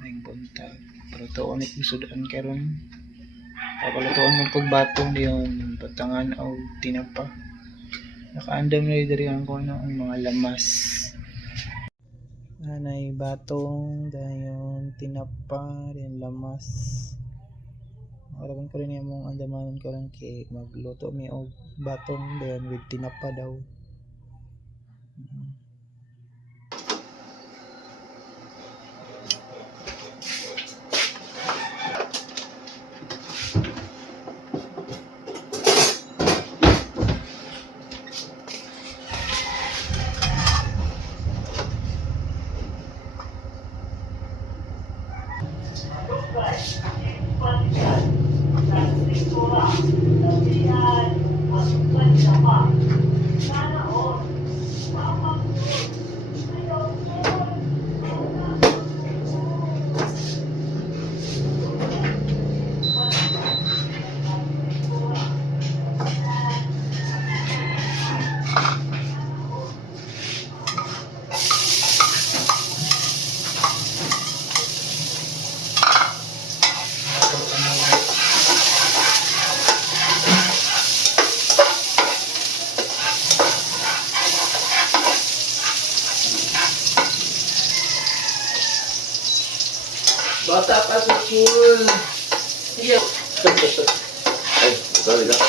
Maing buntag. Pero tuon ni sudan karon. Papalutuan mo kog batong diyon patangan o tinapa. Nakaandam na diri ang kuno ang mga lamas. Nanay batong dayon tinapa rin lamas. Aragon ko rin yung mong andamanon ko lang kay magluto mi og batong dayon with tinapa daw. Bata pa sa school. Iya. Ay, sorry lang.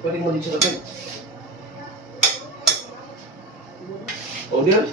Pwede mo din siya natin. O, diyan.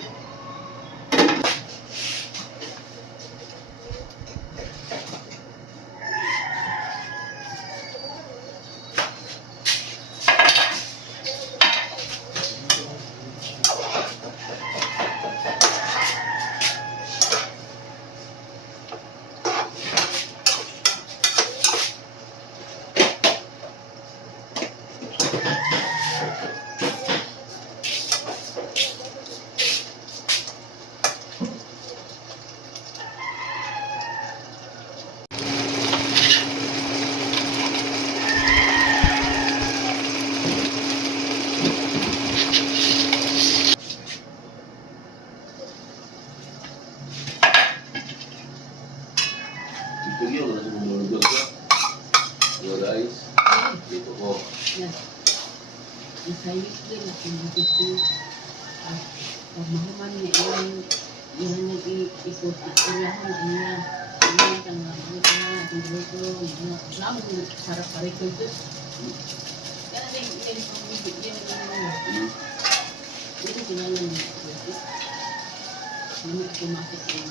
weekday na pinagpiti. At pagmahuman niya yan nag-ikot at ilahan niya. Yan ka nga, ang grupo, mga lang, para parikot ito. Kaya din, yan ang bibig, yan ang ito sinalan niya. Hindi kumakit yan.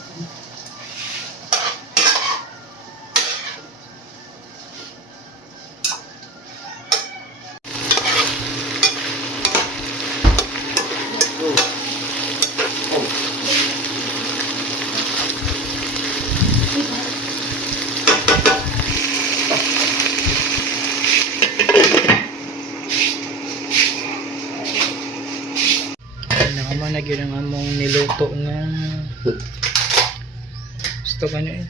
Nakaman na yun ang among niluto nga gusto ka nyo eh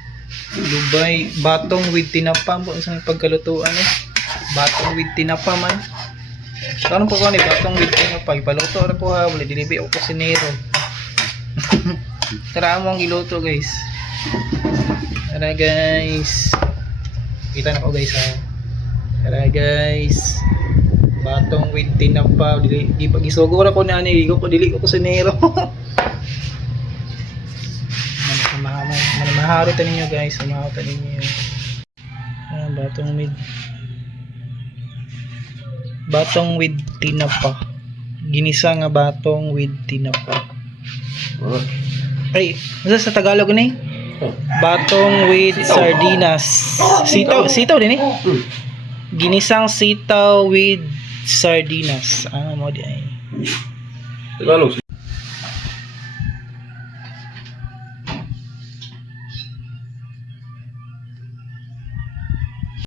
lubay, batong with tinapa po sa pagkalutuan eh batong with tinapa man tanong po ko ni batong with tinapa ipaluto na ko ha wala dilibi ako kusinero tara among iluto guys tara guys kita na ko guys ha tara guys batong with tinapa dili isugo na ko na ani ko dili ko kusinero maharo ta ninyo guys maharo ta ninyo batong with tinapa ginisa nga batong with tinapa ay ano sa Tagalog ni batong with sardinas sitaw din eh ginisang sitaw with sardinas mo di ay Tagalog.